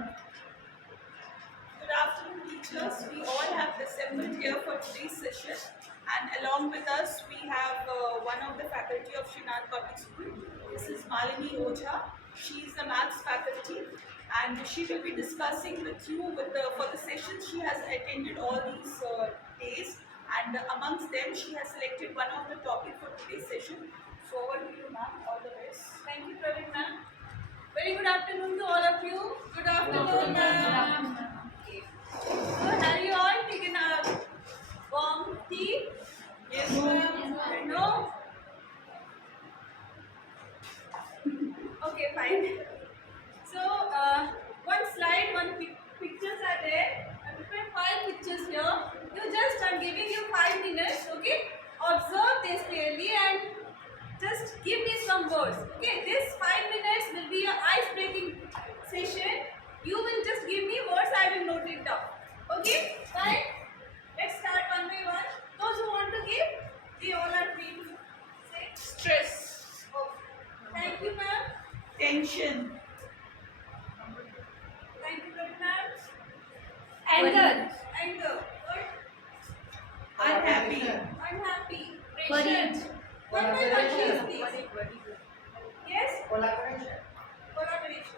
Good afternoon, teachers. We all have assembled here for today's session, and along with us, we have one of the faculty of Srinath Public School. This is Malini Ojha. She is the maths faculty, and she will be discussing with you for the sessions she has attended all these days, and amongst them, she has selected one of the topic for today's session. So over to you, ma'am. All the best. Thank you, Praveen ma'am. Very good afternoon to all of you. Good afternoon, ma'am. Okay. So, have you all taken a warm tea? Yes, ma'am. No? Okay, fine. So, one slide, pictures are there. I prepared 5 pictures here. I'm giving you 5 minutes, okay? Observe this clearly and just give me some words. Okay, this 5 minutes will be your ice-breaking session. You will just give me words, I will note it down. Okay, fine? Let's start one by one. Those who want to give, they all are free to say. Stress. Okay. Thank you, ma'am. Tension. Thank you, ma'am. Anger. Anger. Good. Unhappy. Unhappy. Worried. Patient. One by one, please. Yes? Collaboration. Collaboration.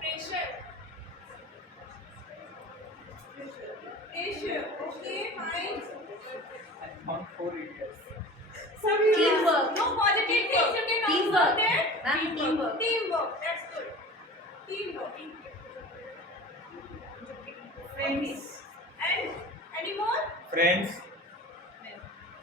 Pressure. Pressure. Okay, fine. On 4 areas. Teamwork. No positive things you can Teamwork. observe there. Ma'am, teamwork. Teamwork. That's good. Teamwork. Friends. And any more? Friends.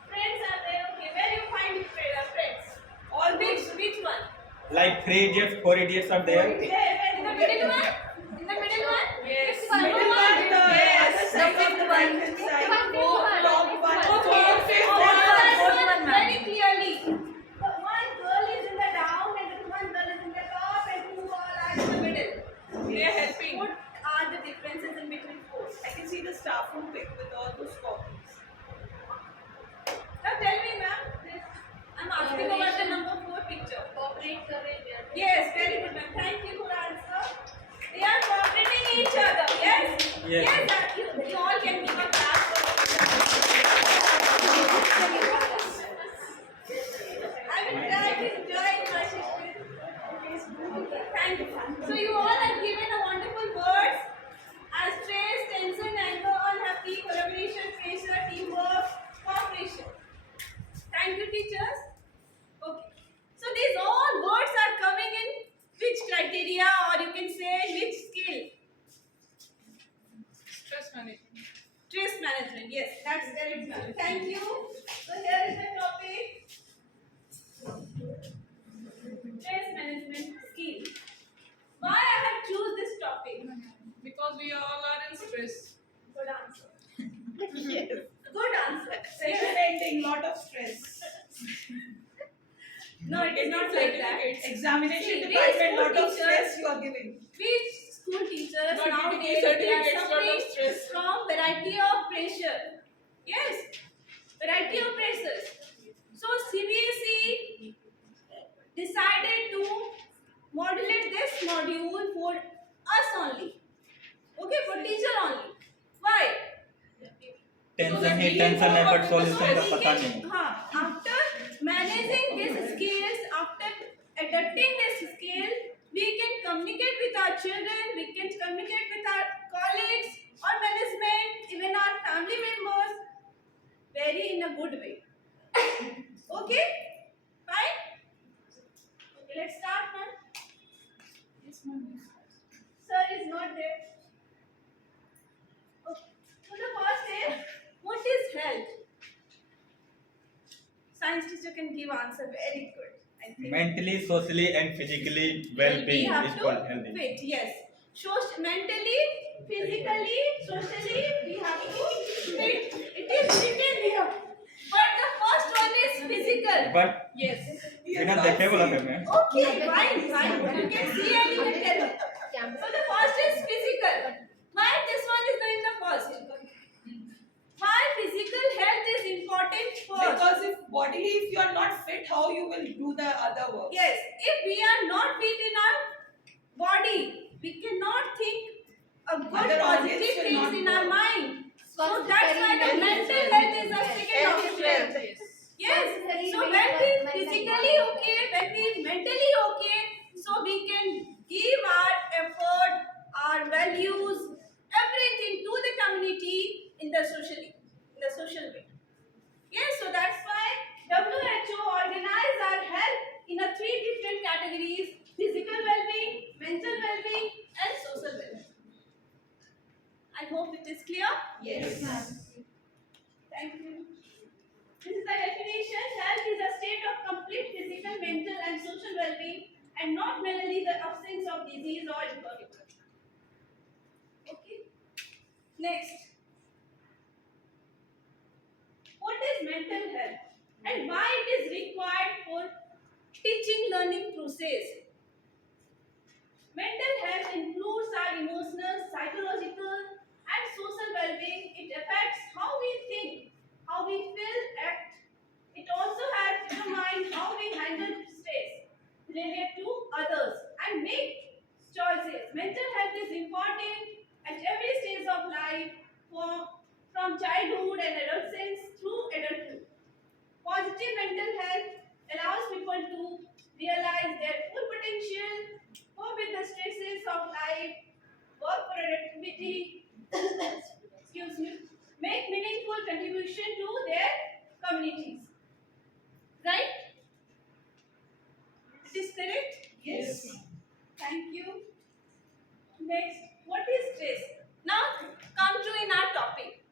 Friends are there. Okay. Where you find friends? All Which one? Like 3 idiots, 4 idiots are there. There. In the middle one? In the middle one? Yes. Which one? Middle one, the Yes. other side of the right hand side. Top one, fourth, fifth, Observe one. very clearly. The one girl is in the down and the one girl is in the top and 2 all are in the middle. They are helping. What are the differences in between 4? I can see the staff room pic with all those copies. Now tell me, ma'am. I'm asking about the number 4 picture. Yes, very good, ma'am. Thank you for the answer. They are cooperating each other. Yes? Yes. That you all can give a class for I will try to enjoy my session. Thank you. So you all have given a wonderful words as stress, tension, anger, unhappy, collaboration, pressure, teamwork, cooperation. Thank you, teachers. Okay. So these all words are coming in which criteria, or you can say which skill? Stress management. Stress management. Yes, that's correct, ma'am. Thank you. So here is the topic. Stress management skill. Why I have choose this topic? Because we all are in stress. Good answer. Yes. Good answer. Session ending, lot of stress. No, it is not like that. Examination See, we department, school lot of teachers- stress you are giving. Which school teachers Not nowadays getting they are certificates, lot of suffering stress. from variety of pressure. Yes, variety of pressures. So CBSE decided to modulate this module for us only. Okay, for teacher only. Why? Tension he tension है but solution का पता नहीं. After managing these skills, after adapting this skill, we can communicate with our children, we can communicate with our colleagues or management, even our family members, very in a good way. Okay? Fine? Okay, let's start, ma'am. Yes, ma'am. Sir is not there. Okay. So the first is, what is health? Science teacher can give answer very good. I think. Mentally, socially and physically We well-being have is to called healthy. fit, yes. Mentally, physically, socially, we have to fit. It is written here. But the first one is physical. But Yes. बिना देखे बोला था मैं. Okay, fine. You can see and you can tell me. So the first is physical. Why this one is doing the first? Why physical health is important first? Because if bodily, if you are not fit, how you will do the other work? Yes, if we are not fit in our body, we can cannot think a good Other positive organs will things not in our work. mind. So Swasth that's why Sharir the Mein mental Wealth. health is a second Health is option. wealth. Yes, Swasth Sharir so Mein when we Wealth, physically okay, when we mentally okay, so we can give our effort, our values, everything to the community in the social way. Yes, so that's why WHO organized our health in a three different categories: physical well-being, mental well-being, and social well-being. I hope it is clear. Yes. Thank you. This is the definition. Health is a state of complete physical, mental, and social well-being, and not merely the absence of disease or infirmity. Okay. Next, what is mental health and why it is required for teaching learning process? Mental health includes our emotional, psychological, and social well-being. It affects how we think, how we feel, act. It also has determined how we handle stress, relate to others, and make choices. Mental health is important at every stage of life, from childhood and adolescence through adulthood. Positive mental health allows people to realize their full potential, cope with the stresses of life, work productivity, excuse me, make meaningful contribution to their communities. Right? It is correct? Yes. Thank you. Next, what is stress? Now come to in our topic.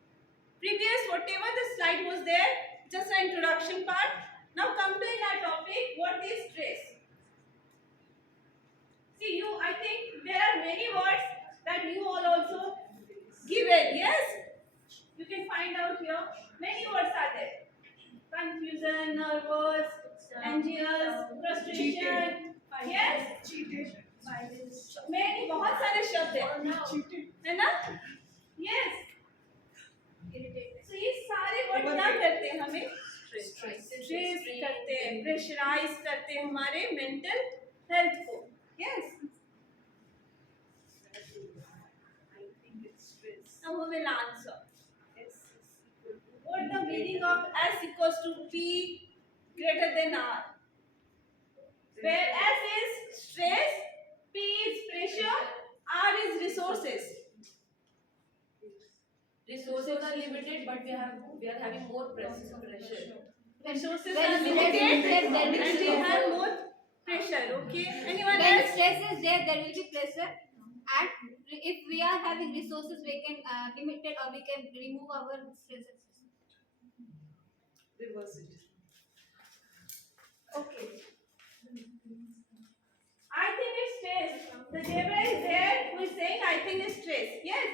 Previous whatever the slide was there, just an introduction part. Now come to in our topic, what is stress? See you, I think there are many words that you all also given, yes? You can find out here, many words are there. Confusion, nervous, anxious, frustration, yes? Cheated. Many बहुत सारे शब्द है ना? Yes. So ये सारे word क्या करते हैं हमें? स्ट्रेस करते हैं, प्रेशराइज करते हैं हमारे मेंटल हेल्थ को. Yes. Now we will answer. What the meaning of S equals to P greater than R? Where S is stress, P is pressure, R is resources. Resources are limited, but we are having more pressure. Resources When are stress limited is there, there and will be we have pressure. more pressure. Okay. Anyone When else? stress is there, there will be pressure. And if we are having resources, we can limit it or we can remove our stresses. Reverse it. Okay. I think it's stress. The zebra is there who is saying I think it's stress. Yes.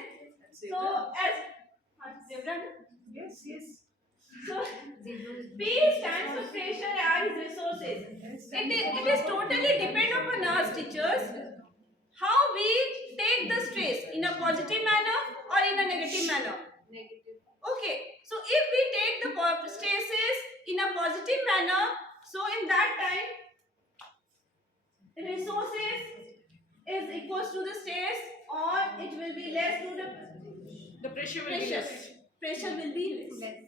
So as zebra. No? Yes, yes. So P stands for pressure and resources. It is totally depend upon us teachers how we take the stress in a positive manner or in a negative manner. Okay, so if we take the stresses in a positive manner, so in that time resources is equals to the stress or it will be less to The pressure will pressure. be less. Pressure will be less.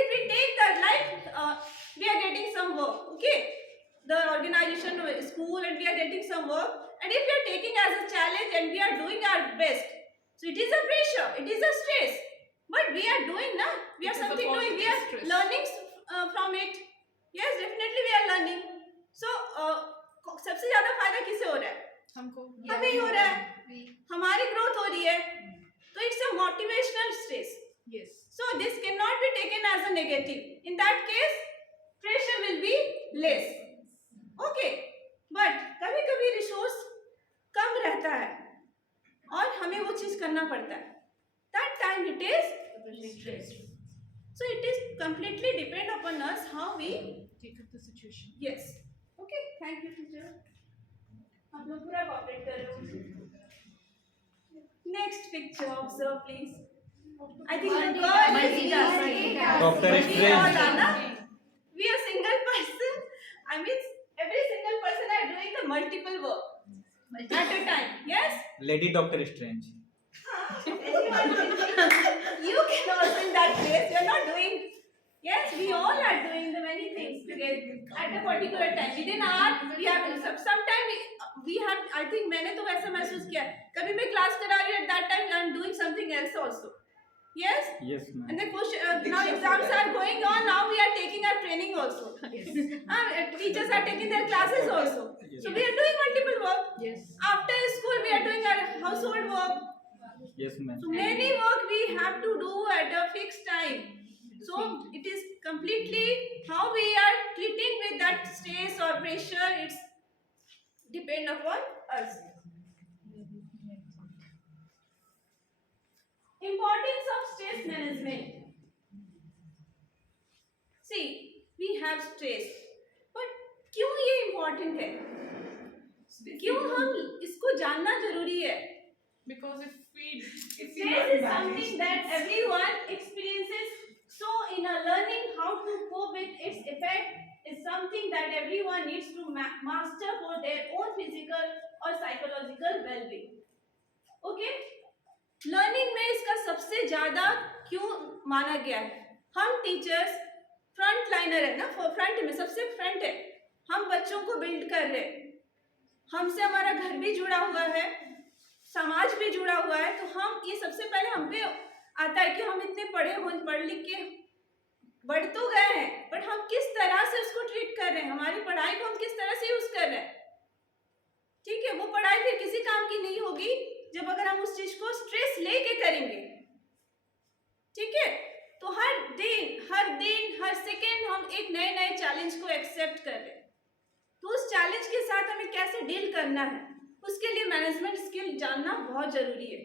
If we take that like we are getting some work, okay, the organization school and we are getting some work, and if we are taking as a challenge and we are doing our best, so it is a pressure, it is a stress, but we are doing na, we are something doing, we are learning from it. Yes, definitely we are learning. So सबसे ज्यादा फायदा किसे हो रहा है? हमको. हमें ही हो रहा है, हमारी ग्रोथ हो रही है, तो it's a motivational stress. Yes. So this cannot be taken as a negative. In that case, pressure will be less. Okay. But कभी कभी रिसोर्स कम रहता है और हमें वो चीज करना पड़ता है. That time it is stress. So it is completely depend upon us how we Take up the situation. yes. Okay. Thank you teacher. आप लोग पूरा cooperate कर रहे हो. Next picture observe please. I think the girl is just Doctor is we all trained. are na? We are single person. I mean every single person are doing the multiple work at a time. Yes. Lady Doctor Strange. You can also in that place. You're not doing. Yes, we all are doing the many things together at a particular time. Within our, we have sometime we have. I think मैंने तो वैसा महसूस किया है. कभी मैं class करा रही हूँ at that time I'm doing something else also. Yes. Yes, ma'am. And the question now exams are going on. Now we are taking our training also. Teachers are taking their classes also. Yes. So we are doing multiple work. Yes. After school we are doing our household work. Yes, ma'am. So many work we have to do at a fixed time. So it is completely how we are treating with that stress or pressure. It's depend upon us. Importance of stress management. See, we have stress, but क्यों ये important है? क्यों हम इसको जानना जरूरी है? Because if Stress we is something that everyone experiences. So, in a learning how to cope with its effect is something that everyone needs to master for their own physical or psychological well-being. Okay? Learning में इसका सबसे ज़्यादा क्यों माना गया है? हम teachers front liner है ना, फ्रंट में सबसे फ्रंट है. हम बच्चों को बिल्ड कर रहे हैं. हमसे हमारा घर भी जुड़ा हुआ है, समाज भी जुड़ा हुआ है. तो हम ये सबसे पहले हम पे आता है कि हम इतने पढ़ लिख के बढ़ तो गए हैं, बट हम किस तरह से उसको ट्रीट कर रहे हैं, हमारी पढ़ाई को हम किस तरह से यूज कर रहे हैं. ठीक है, वो पढ़ाई फिर किसी काम की नहीं होगी जब अगर हम उस चीज को स्ट्रेस लेके करेंगे. ठीक है, तो हर दिन हर सेकेंड हम एक नए चैलेंज को एक्सेप्ट कर रहे हैं. तो उस चैलेंज के साथ हमें कैसे डील करना है, उसके लिए मैनेजमेंट स्किल जानना बहुत जरूरी है.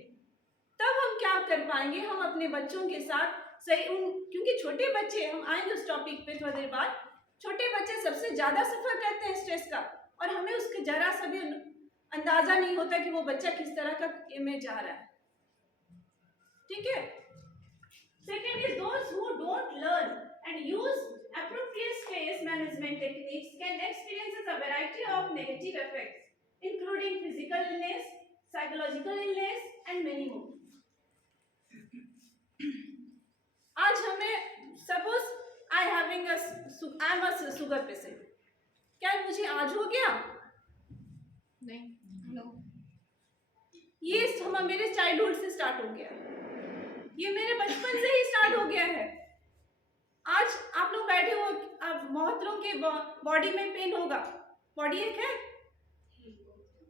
तब हम क्या कर पाएंगे, हम अपने बच्चों के साथ सही क्योंकि छोटे बच्चे, हम आएंगे उस टॉपिक पे थोड़ी देर बाद, छोटे बच्चे सबसे ज्यादा सफर करते हैं स्ट्रेस का, और हमें उसके जरा सा भी अंदाजा नहीं होता कि वो बच्चा किस तरह का में जा रहा है. ठीक है. Second is those who don't learn and use appropriate stress management techniques can experience a variety of negative effects, including physical illness, psychological illness, and many more. आज हमें suppose I am a sugar patient. क्या मुझे आज हो गया? नहीं. No. ये मेरे चाइल्डहुड से स्टार्ट हो गया, ये मेरे बचपन से ही स्टार्ट हो गया है. आज आप लोग बैठे हो, बहुत लोगों के बॉडी में पेन होगा. बॉडी एक है,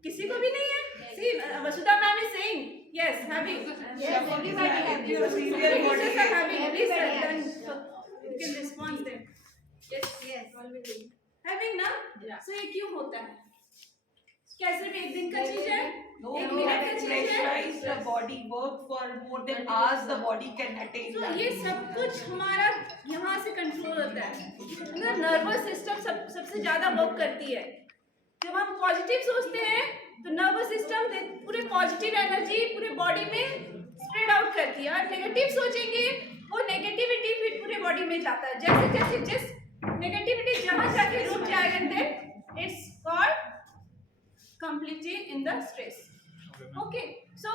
किसी को भी नहीं है. See, Vasudha ma'am is saying yes, having. Yes, everybody have. Teachers are having. Please, Everybody then has. you can respond them. Yes, Yes. having ना. So ये क्यों होता है? कैसे भी एक दिन का चीज है, no, एक we मिनट have का to चीज है. pressurize the body, work for more than hours the body can attain तो that. ये सब कुछ हमारा यहाँ से कंट्रोल होता है. नर्वस सिस्टम सबसे ज्यादा वर्क करती है. जब हम पॉजिटिव सोचते हैं तो नर्वस सिस्टम पूरे पॉजिटिव एनर्जी पूरे बॉडी में स्प्रेड आउट करती है, और नेगेटिव सोचेंगे वो नेगेटिविटी फिर पूरे बॉडी में जाता है. जैसे जिस नेगेटिविटी जहाँ जाके रुक जाएगा, then it's called completely in the stress. Okay, so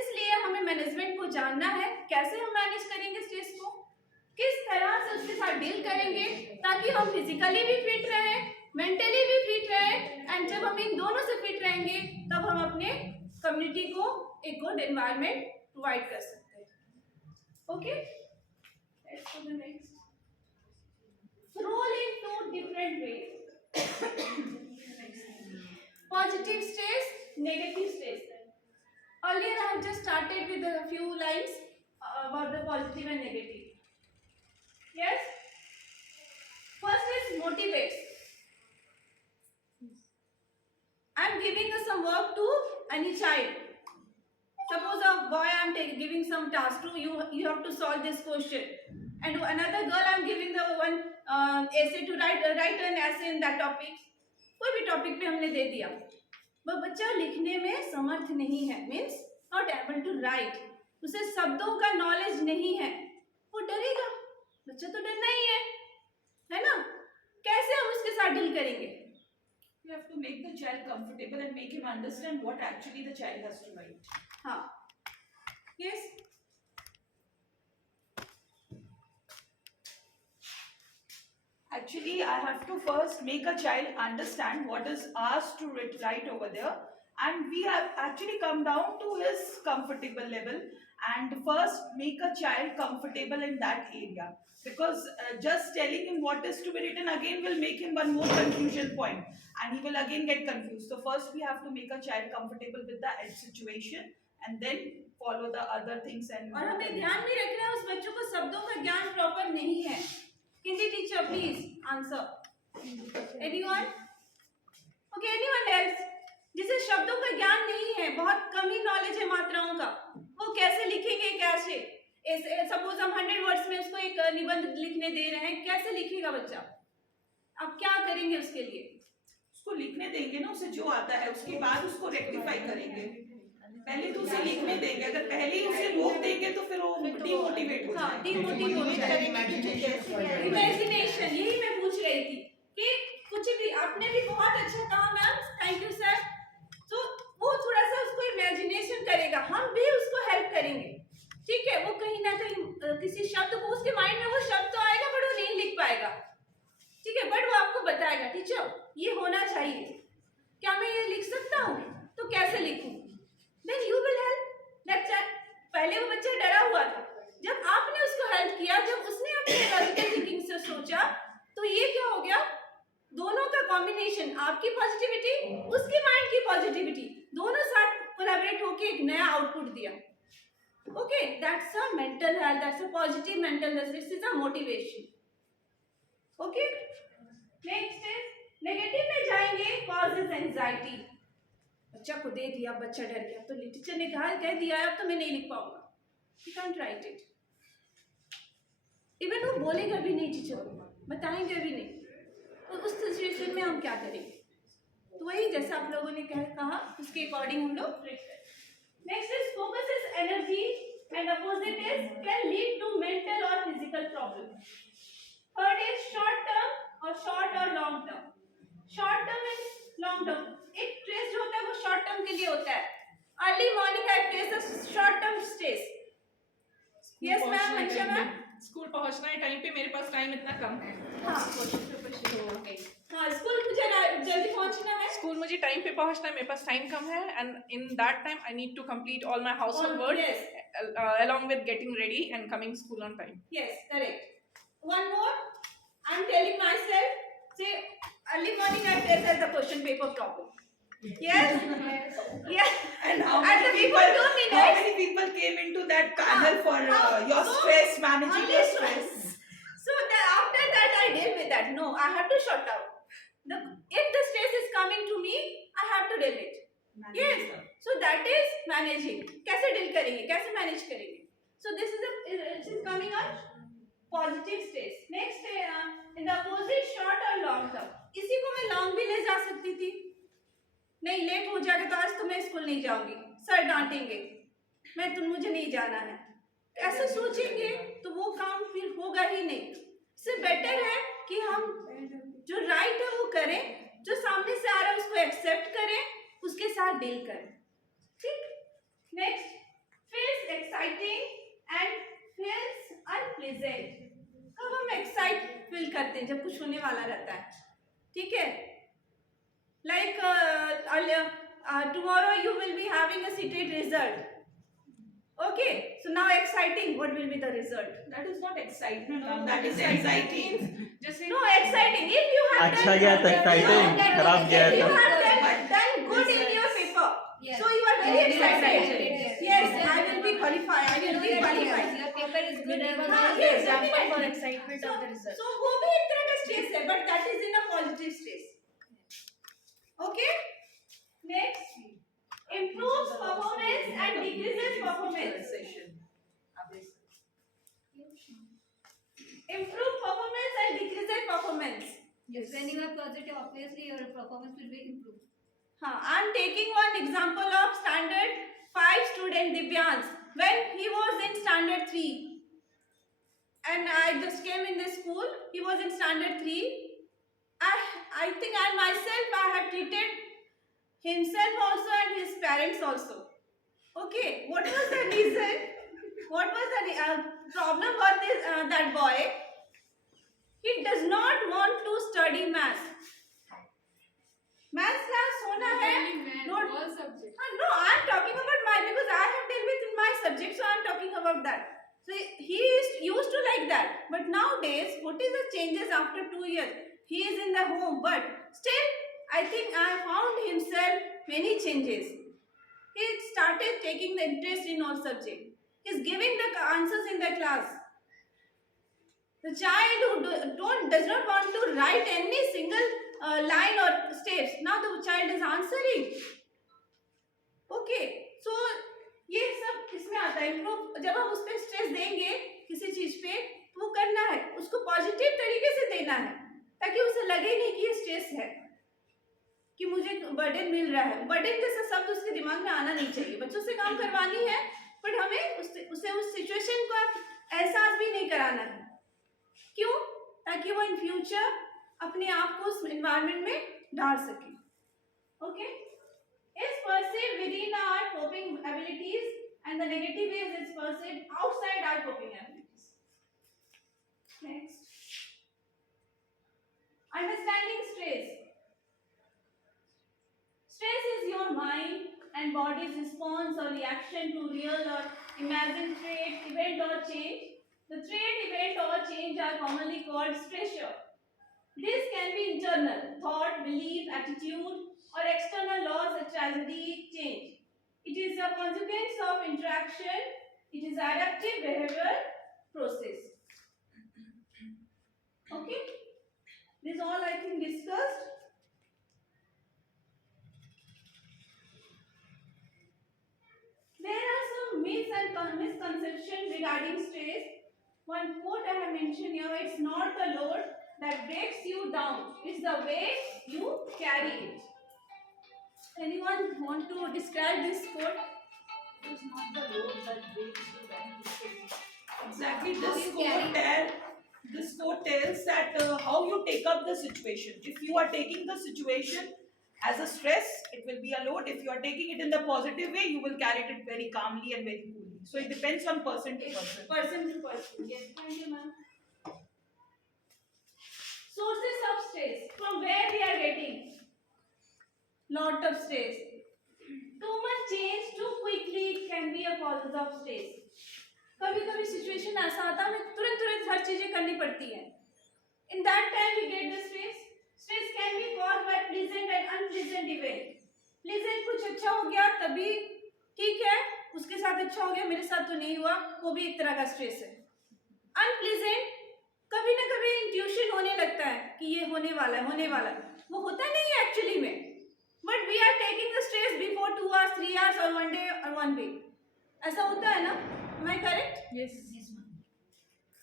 इसलिए हमें मैनेजमेंट को जानना है, कैसे हम मैनेज करेंगे स्ट्रेस को, किस तरह से उसके साथ डील करेंगे ताकि हम फिजिकली भी फिट रहें, मेंटली भी फिट रहें. एंड जब हम इन दोनों से फिट रहेंगे तब हम अपने कम्युनिटी को एक गुड एनवायरनमेंट प्रोवाइड कर सकते हैं. Okay, let's go the next. Role in two different ways. Positive stress, negative stress. Earlier I have just started with a few lines about the positive and negative. Yes? First is motivates. I am giving some work to any child. Suppose a boy I am giving some task to you. You have to solve this question. And another girl I am giving the one essay to write an essay in that topic. कोई भी topic पे हमने दे दिया, वह बच्चा लिखने में समर्थ नहीं है, means not able to write, उसे शब्दों का नॉलेज नहीं है, वो डरेगा. बच्चा तो डरना ही है ना. कैसे हम उसके साथ डील करेंगे? You have to make the child comfortable and make him understand what actually the child has to write. हाँ. Yes. Actually, I have to first make a child understand what is asked to write over there, and we have actually come down to his comfortable level and first make a child comfortable in that area, because just telling him what is to be written again will make him one more confusion point and he will again get confused. So first we have to make a child comfortable with the situation and then follow the other things. And और हमें ध्यान में रखना है उस बच्चों को शब्दों का ज्ञान प्रॉपर नहीं है. Hindi teacher, please answer. Anyone? Okay, anyone else? जिसे शब्दों का ज्ञान नहीं है, बहुत कम ही नॉलेज है मात्राओं का, वो कैसे लिखेंगे? कैसे? सपोज हम 100 वर्ड्स में उसको एक निबंध लिखने दे रहे हैं, कैसे लिखेगा बच्चा? आप क्या करेंगे उसके लिए? उसको लिखने देंगे ना, उसे जो आता है, उसके बाद उसको रेक्टिफाई करेंगे. पहले तो उसे लिखने देंगे, अगर पहले ही उसे रोक देंगे तो फिर वो डिमोटिवेट हो जाएगा. इमेजिनेशन, यही मैं पूछ रही थी कि कुछ भी आपने भी बहुत अच्छा कहा मैम, थैंक यू सर. तो वो थोड़ा सा उसको इमेजिनेशन करेगा, हम भी उसको हेल्प करेंगे. ठीक है, वो कहीं ना कहीं किसी शब्द को उसके माइंड में वो शब्द तो आएगा बट वो नहीं लिख पाएगा. ठीक है, बट वो आपको बताएगा टीचर ये होना चाहिए, क्या मैं ये लिख सकता हूँ, तो कैसे लिखूं? Then you will help that child. पहले वो बच्चा डरा हुआ था, जब आपने उसको हेल्प किया, जब उसने अपने लॉजिकल थिंकिंग से सोचा, तो ये क्या हो गया? दोनों का कॉम्बिनेशन, आपकी पॉजिटिविटी, उसकी माइंड की पॉजिटिविटी, दोनों साथ कोलैबोरेट होके एक नया आउटपुट दिया. Okay, that's a mental health, that's a positive mental health, this is a motivation. Okay, next is negative में जाएंगे. Causes anxiety. बच्चा को दे दिया, बच्चा डर गया, तो टीचर ने कह दिया अब तो मैं नहीं लिख पाऊंगा, you can't right it. Even वो बोलेगा भी नहीं, टीचर बताएंगे भी नहीं, तो उस सिचुएशन में हम क्या करेंगे? तो वही जैसा आप लोगों ने कहा उसके अकॉर्डिंग हम लोग. Next is focus is energy and opposite is can lead to mental और physical problem. Third is short term और शॉर्ट और long term. Short term and long term. एक स्ट्रेस जो होता है वो शॉर्ट टर्म के लिए होता है. Early morning I face a short term stress. Yes ma'am, मंशा मैम. स्कूल पहुंचना है टाइम पे, मेरे पास टाइम इतना कम है. हाँ, स्कूल मुझे जल्दी पहुंचना है. स्कूल मुझे टाइम पे पहुंचना है, मेरे पास टाइम कम है, and in that time I need to complete all my household work along with getting ready and coming school on time. Yes, correct. One more. I am telling myself, say early morning I face as the question paper problem. Yes. Yes. And how At many the people, before 2 minutes. how many people came into that panel for your so stress, managing only your so- stress? So after that I deal with that. No, I have to shut out. If the stress is coming to me, I have to deal it. Yes. So that is managing. कैसे deal करेंगे, कैसे manage करेंगे? So this is coming on positive stress. Next, in the opposite, short or long term. इसी को मैं long भी ले जा सकती थी. नहीं, लेट हो जाएगा तो आज तो मैं स्कूल नहीं जाऊंगी, सर डांटेंगे, मुझे नहीं जाना है. ऐसे सोचेंगे तो वो काम फिर होगा ही नहीं. इससे बेटर है कि हम जो राइट है वो करें, जो सामने से आ रहा है उसको एक्सेप्ट करें, उसके साथ डील करें. ठीक. Next, feels exciting and feels unpleasant. कब हम एक्साइट फील करते हैं? जब कुछ होने वाला रहता है. ठीक है, like tomorrow you will be having a CTET result. Okay, so now exciting, what will be the result? That is not excitement. No, that is anxiety. जैसे No, exciting. If you have अच्छा done गया तो exciting, खराब गया if you तो have done good in your paper, Yes. so you are very Very excited. excited. Yes, I will be qualified. I will be qualified. Your paper is good. हाँ, yes, example for definitely. excitement of the result. So वो भी एक तरह का stress है, but that is in a positive stress. Okay. Next, improves performance and decreases performance. Improve performance and decreases performance. Yes. When you are positive, obviously your performance will be improved. हाँ, I am taking one example of standard 5 student Divyans when he was in standard 3, and I just came in the school. He was in standard 3. I think I myself I have treated himself also and his parents also. Okay, what was the reason? What was the problem for this that boy? He does not want to study math. Math class होना है. Not all subjects. no, I am talking about my because I have dealt with my subject, so I am talking about that. So he is used to like that, but nowadays, what is the changes after 2 years? He is in the home, but still, I think I found himself many changes. He started taking the interest in all subjects. He is giving the answers in the class. The child who does not want to write any single line or steps, now the child is answering. Okay, so ये सब इसमें आता है. जब हम उस पर stress देंगे किसी चीज पे, वो करना है, उसको पॉजिटिव तरीके से देना है, ताकि उसे लगे नहीं कि ये स्ट्रेस है, कि मुझे बर्डन मिल रहा है. बर्डन जैसा शब्द उसके दिमाग में आना नहीं चाहिए. बच्चों से काम करवानी है, बट हमें उसे उस सिचुएशन का एहसास भी नहीं कराना है. क्यों? ताकि वो इन फ्यूचर अपने आप को उस एनवायरनमेंट में डाल सके. Okay, is perceived within our coping abilities and the negative is perceived outside our coping abilities. Next, understanding stress. Stress is your mind and body's response or reaction to real or imagined trait, event or change. The trait, event or change are commonly called stressor. This can be internal, thought, belief, attitude, or external laws such as change. It is a consequence of interaction. It is adaptive behavior process. Okay, this all I think discussed. There are some myths and misconceptions regarding stress. One quote I have mentioned here: "It's not the load that breaks you down; it's the way you carry it." Anyone want to describe this quote? It's not the load that breaks you down. Exactly. How you carry This quote tells that how you take up the situation. If you are taking the situation as a stress, it will be a load. If you are taking it in the positive way, you will carry it very calmly and very coolly. So it depends on person to person. Person to person. Yes, thank you, ma'am. Sources of stress. From where we are getting lot of stress. Too much change too quickly can be a cause of stress. कभी कभी situation ऐसा आता है, हमें तुरंत हर चीजें करनी पड़ती हैं. In that time we get the stress. Stress can be caused by pleasant and unpleasant event. Pleasant कुछ अच्छा हो गया तभी ठीक है, उसके साथ अच्छा हो गया, मेरे साथ तो नहीं हुआ, वो भी एक तरह का स्ट्रेस है. Unpleasant कभी ना कभी इंट्यूशन होने लगता है कि ये होने वाला है, वो होता नहीं है एक्चुअली में, but we are taking the stress before 2 hours, 3 hours और 1 day और 1 week. ऐसा होता है ना? Am I correct? Yes.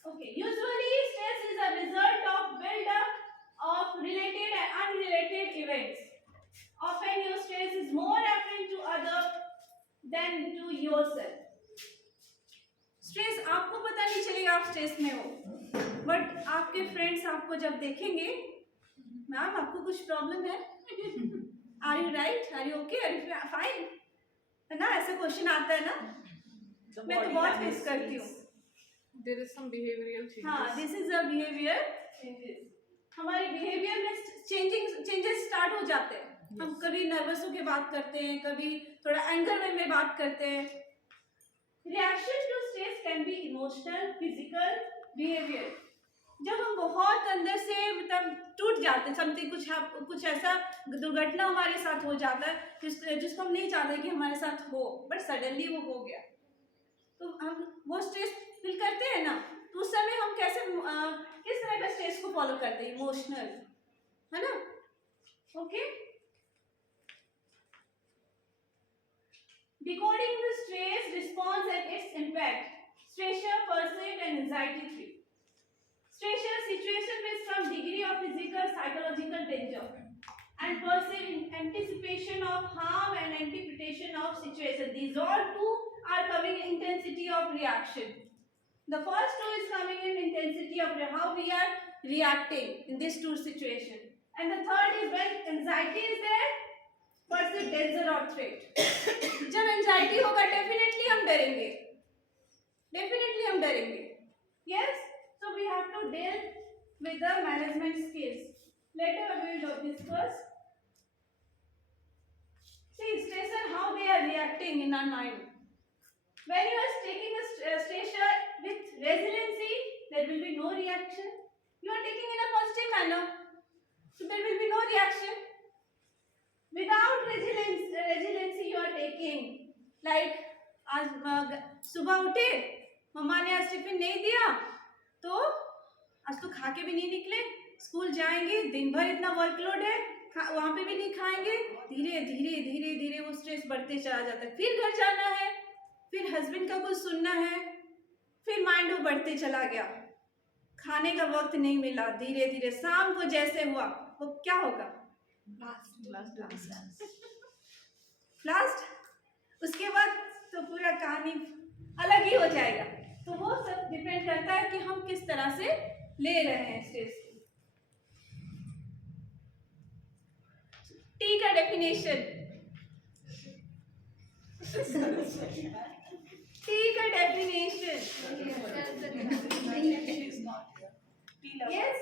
Okay. Usually, stress is a result of build-up of related and unrelated events. Often, your stress is more apparent to others than to yourself. Stress आपको पता नहीं चलेगा आप स्ट्रेस में हो, बट आपके friends आपको जब देखेंगे, मैम आपको कुछ प्रॉब्लम है, are you right, are you okay, are you fine, है ना? ऐसा क्वेश्चन आता है ना, मैं तो बहुत फेस करती हूँ. There is some behavioral changes. हाँ, this is a behavior changes. हमारे behavior में changes start हो जाते हैं. Yes. हम कभी नर्वस होकर बात करते हैं, कभी थोड़ा एंगर में बात करते हैं. Reaction to stress can be emotional, physical, behavior. जब हम बहुत अंदर से मतलब टूट जाते हैं, समथिंग कुछ ऐसा दुर्घटना हमारे साथ हो जाता है जिसको हम नहीं चाहते कि हमारे साथ हो, बट सडनली वो हो गया, तो हम वो स्ट्रेस फील करते हैं ना, तो उस समय हम किस तरह का स्ट्रेस को फॉलो करते हैं? इमोशनल, है ना? Okay, decoding the stress response and its impact. Stressor perceived and anxiety free. Stressor situation with some degree of physical, psychological danger and perceived anticipation of harm and interpretation of situation. These all two are coming in intensity of reaction. The first two is coming in intensity of how we are reacting in these two situations, And the third is when anxiety is there, perceive danger or threat. जब anxiety होगा definitely हम डरेंगे, definitely हम डरेंगे. Yes, so we have to deal with the management skills. Later we will discuss. See, stressor, how they are reacting in our mind. When you are taking a stressor with resiliency, there will be no reaction. You are taking in a positive manner, so there will be no reaction. Without resiliency you are taking, like आज सुबह उठे, मम्मा ने आज tiffin नहीं दिया, तो आज तो खा के भी नहीं निकले, स्कूल जाएंगे, दिन भर इतना वर्कलोड है, वहाँ पे भी नहीं खाएंगे, धीरे धीरे धीरे धीरे वो स्ट्रेस बढ़ते चला जाता है. फिर घर जाना है, फिर हस्बैंड का कुछ सुनना है, फिर माइंड वो बढ़ते चला गया, खाने का वक्त नहीं मिला, धीरे धीरे शाम को जैसे हुआ वो क्या होगा, लास्ट. उसके बाद तो पूरा कहानी अलग ही हो जाएगा. तो वो सब डिपेंड करता है कि हम किस तरह से ले रहे हैं स्ट्रेस को. टी का डेफिनेशन, टी का definition, yes,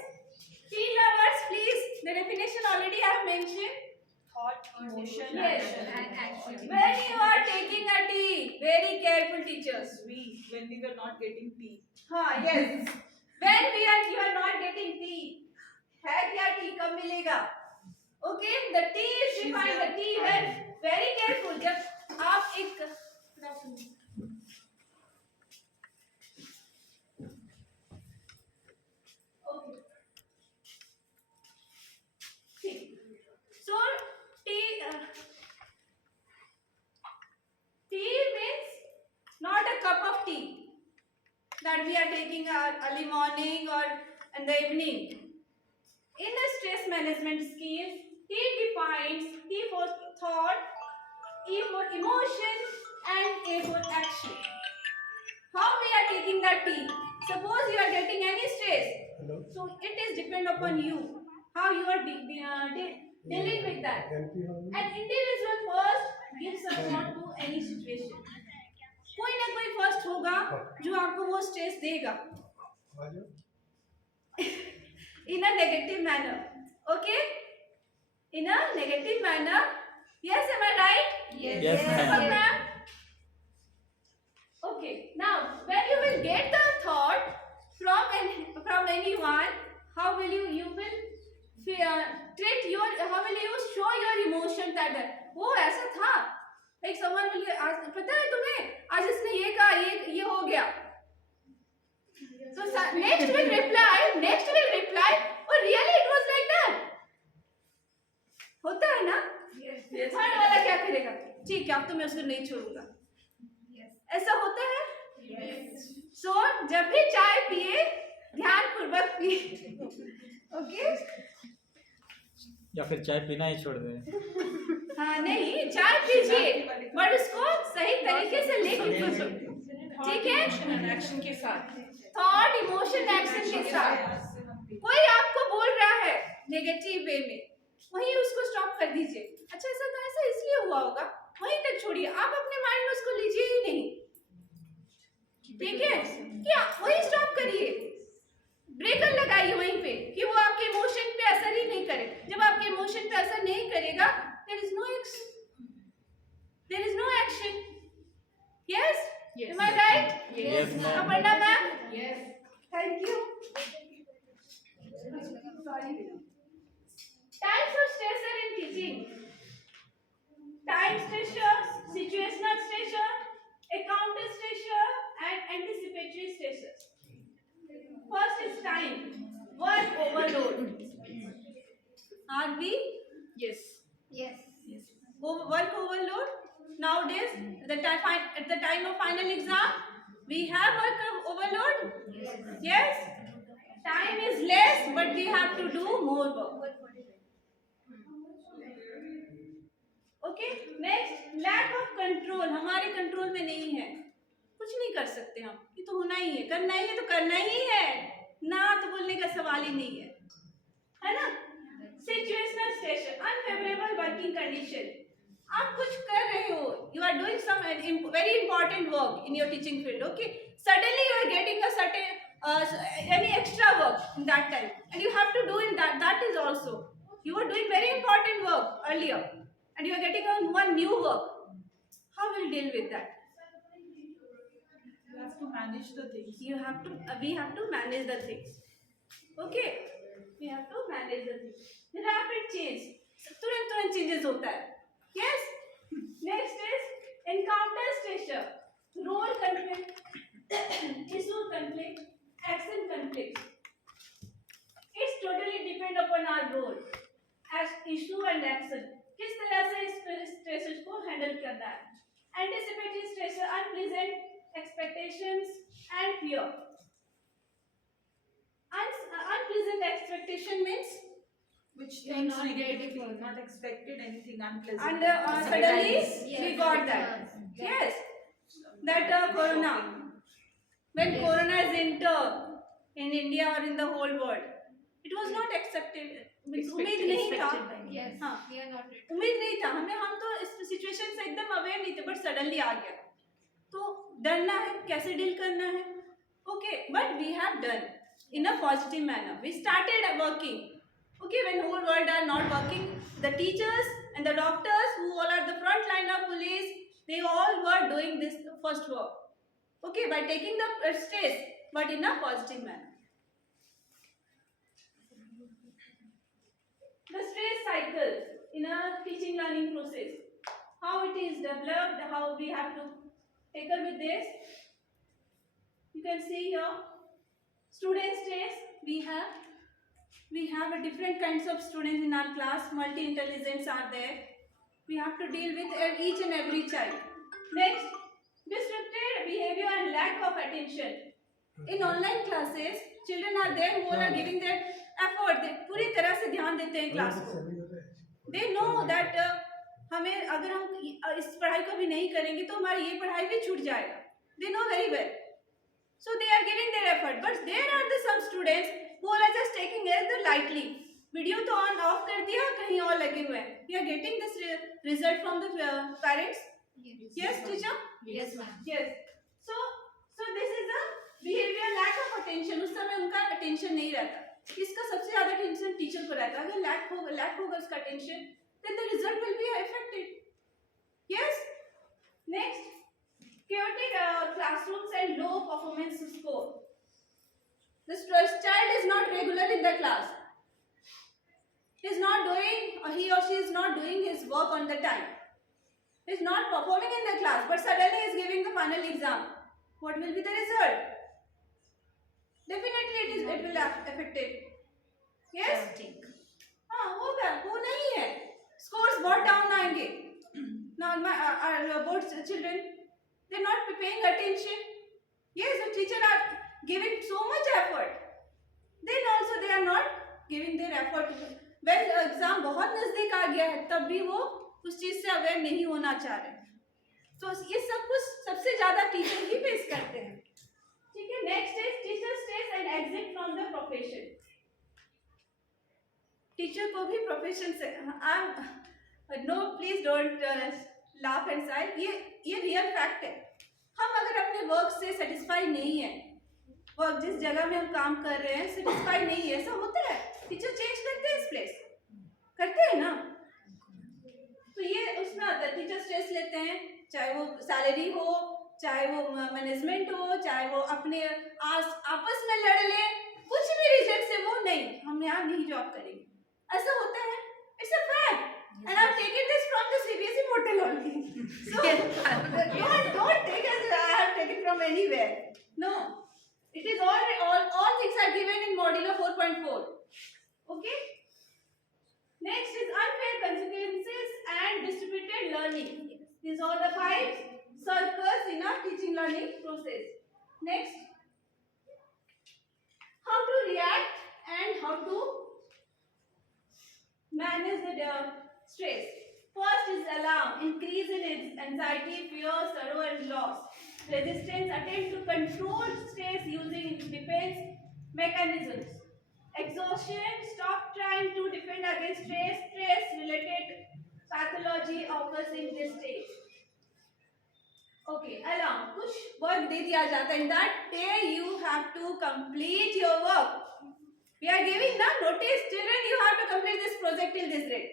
tea lovers, please, the definition already I have mentioned. Thought, emotion, Yes. and action. When you are taking a tea, very careful teachers. When we were not getting tea. Yes. When you are not getting tea, है क्या T कब मिलेगा? Okay, the tea is defined. The tea when very careful. जब आप एक okay. So tea means not a cup of tea that we are taking early morning or in the evening. In a stress management skills, tea defines T for thought, E for emotion, and A for action. How we are taking the tea? Suppose you are getting any stress, so it is depend upon you how you are dealing with that. An individual first gives a thought to any situation. कोई ना कोई first होगा जो आपको वो stress देगा in a negative manner. Okay, in a negative manner. Yes, am I right? Yes, ma'am. Okay, now when you will get the thought from anyone, how will you will treat your, how will you show your emotion that वो ऐसा था, like someone will पता है तुम्हें आज इसने ये कहा, ये हो गया, so next will reply oh really it was like that. होता है ना? Yes. थर्ड वाला क्या करेगा, ठीक है अब तो मैं उसको नहीं छोड़ूंगा. ऐसा होता है? Yes. So जब भी चाय पिए ध्यान पूर्वक पिए. ओके, या फिर चाय पीना ही छोड़ दे. हाँ नहीं, चाय पीजिए बट उसको सही तरीके से लेके पीजिए. ठीक है, एक्शन के साथ, थॉट इमोशन एक्शन के साथ. कोई आपको बोल रहा है नेगेटिव वे में, वहीं उसको स्टॉप कर दीजिए. अच्छा ऐसा तो ऐसा इसलिए हुआ होगा, वहीं तक छोड़िए, आप अपने माइंड में उसको लीजिए ही नहीं. ठीक है, क्या वहीं स्टॉप करिए, ब्रेकर लगाइए वहीं पे कि वो आपके इमोशन पे असर ही नहीं करे. जब आपके इमोशन पे असर नहीं करेगा, there is no action. Yes? Am I right? Yes, ma'am. Aparna ma'am? yes, Thank you. Types of stressor in teaching. Time stressor, situational stressor, encounter stressor, and anticipatory stressor. First is time. Work overload. Are we? yes, Work overload. Nowadays, at the time of final exam, we have work overload. Yes. Time is less, but we have to do more work. Okay. Next, lack of control. हमारे control में नहीं है, कुछ नहीं कर सकते हम. ये तो होना ही है, करना ही है तो करना ही है, ना तो बोलने का सवाल ही नहीं है, है ना? Situational station, unfavorable working condition. आप कुछ कर रहे हो, you are doing some very important work in your teaching field, okay? Suddenly you are getting a certain any extra work in that time, and you have to do in that is also, you were doing very important work earlier, and you are getting on one new work. How will you deal with that? You have to manage the things. You have to, we have to manage the things, okay? We have to manage the things. Rapid change, तुरंत changes होता है. Yes. Next is encounter station, role conflict, issue conflict, action conflict. It's totally depend upon our role as issue and action. किस तरह से इस stresses को handle करना है. Anticipatory stress, unpleasant expectations and fear. Unpleasant expectation means Which You are things not we ready did, for not expected anything unpleasant. and suddenly Yes. we got that. Yes, that corona. When corona is entered in India or in the whole world, it was not accepted. उम्मीद नहीं था. Yes. हाँ. We are not ready. उम्मीद नहीं था हमें, हम तो इस सिचुएशन से एकदम अवेयर नहीं थे, बट सडनली आ गया. तो डरना है, कैसे डील करना है. Okay, but we have done in a positive manner. We started working. Okay, when whole world are not working, the teachers and the doctors who all are the front line of police, they all were doing this first work. Okay, by taking the stress, but in a positive manner. The stress cycle in a teaching learning process. How it is developed, how we have to tackle with this. You can see here, student stress. We have a different kinds of students in our class. Multi-intelligence are there. We have to deal with each and every child. Next, disrupted behavior and lack of attention. In online classes, children are there who are giving their effort. They पूरी तरह से ध्यान देते हैं class को. They know that हमें अगर हम इस पढ़ाई को भी नहीं करेंगे तो हमारी ये पढ़ाई भी छूट जाएगा. They know very well. So they are giving their effort. But there are some students who are just taking it lightly. Video तो on off कर दिया, कहीं और लगे हुए हैं. We are getting this result from the parents. Yes, teacher. Yes, ma'am. Yes. So this is the behavior lack of attention. उस समय उनका attention नहीं रहता. इसका सबसे ज़्यादा attention teacher को रहता है. अगर lack होगा उसका attention, then the result will be affected. Yes. Next, chaotic classrooms and low performance score. The child is not regular in the class. He is not doing, he or she is not doing his work on the time. He is not performing in the class, but suddenly he is giving the final exam. What will be the result? Definitely it will affect it. Yes? हाँ होगा, वो नहीं है. Scores बहुत down आएंगे. Now our board children, they are not paying attention. Yes, the teacher are giving so much effort. Then also they are not giving their effort. When exam बहुत नजदीक आ गया है, तब भी वो उस चीज से अवेयर नहीं होना चाह रहे. तो ये सब कुछ सबसे ज्यादा टीचर ही फेस करते हैं. ठीक है. Next is teacher stress and exit from the profession. Teacher को भी प्रोफेशन से no please don't laugh and side. ये रियल फैक्ट है. हम अगर अपने वर्क से सेटिस्फाई नहीं है, वर्क जिस जगह में हम काम कर रहे हैं सेटिस्फाई नहीं है, ऐसा होता है. टीचर चेंज करते हैं इस प्लेस, करते हैं ना. तो ये उसमें आता है. टीचर स्ट्रेस लेते हैं, चाहे वो सैलरी हो, चाहे वो मैनेजमेंट हो, चाहे वो अपने आपस में लड़ ले, कुछ भी रीजन से वो नहीं, हम यहाँ नहीं जॉब करेंगे, ऐसा होता है. It's a fact. And I've taken this from the CBSE portal only. So don't take it. I have taken from anywhere. No, it is all things are given in modulo 4.4. Okay. Next is unfair consequences and distributed learning. These are the 5 circles in our teaching learning process. Next, how to react and how to manage the stress. First is alarm, increase in anxiety, fear, sorrow and loss. Resistance, attempt to control stress using defense mechanisms. exhaustion, stop trying to defend against stress. Stress related pathology occurs in this stage. Okay, alarm. कुछ work दे दिया जाता है. In that day you have to complete your work. We are giving the notice, children, you have to complete this project till this date.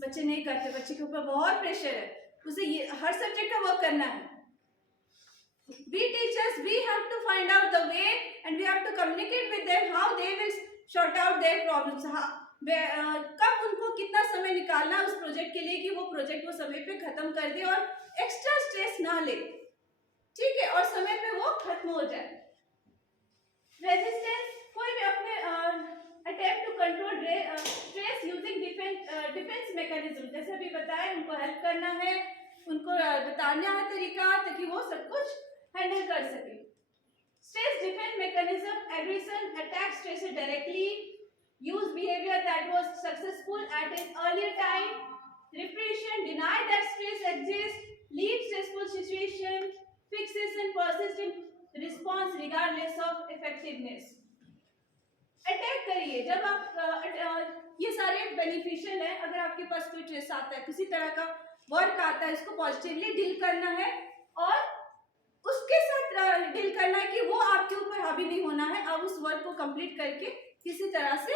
बच्चे नहीं करते, बच्चे के ऊपर बहुत प्रेशर है, उसे ये हर सब्जेक्ट का वर्क करना है. We teachers, we have to find out the way and we have to communicate with them how they will sort out their problems. कब उनको कितना समय निकालना है उस प्रोजेक्ट के लिए कि वो प्रोजेक्ट वो समय पे खत्म कर दे और एक्स्ट्रा स्ट्रेस ना ले, ठीक है, और समय पे वो खत्म हो जाए. रेजिस्टेंस, कोई भी अपने attempt to control stress using defence mechanism, जैसे अभी बताया, उनको हेल्प करना है, उनको बताना है तरीका ताकि वो सब कुछ हैंडल कर सके. Stress defence mechanism, aggression, attack stress directly, use behavior that was successful at an earlier time, repression, deny that stress exists, leave stressful situation, fixes and persistent response regardless of effectiveness. Attack करिए जब आप ये सारे beneficial है. अगर आपके पास कोई stress आता है, किसी तरह का वर्क आता है, इसको पॉजिटिवली डील करना है और उसके साथ डील करना है कि वो आपके ऊपर हावी नहीं होना है. अब उस वर्क को कंप्लीट करके किसी तरह से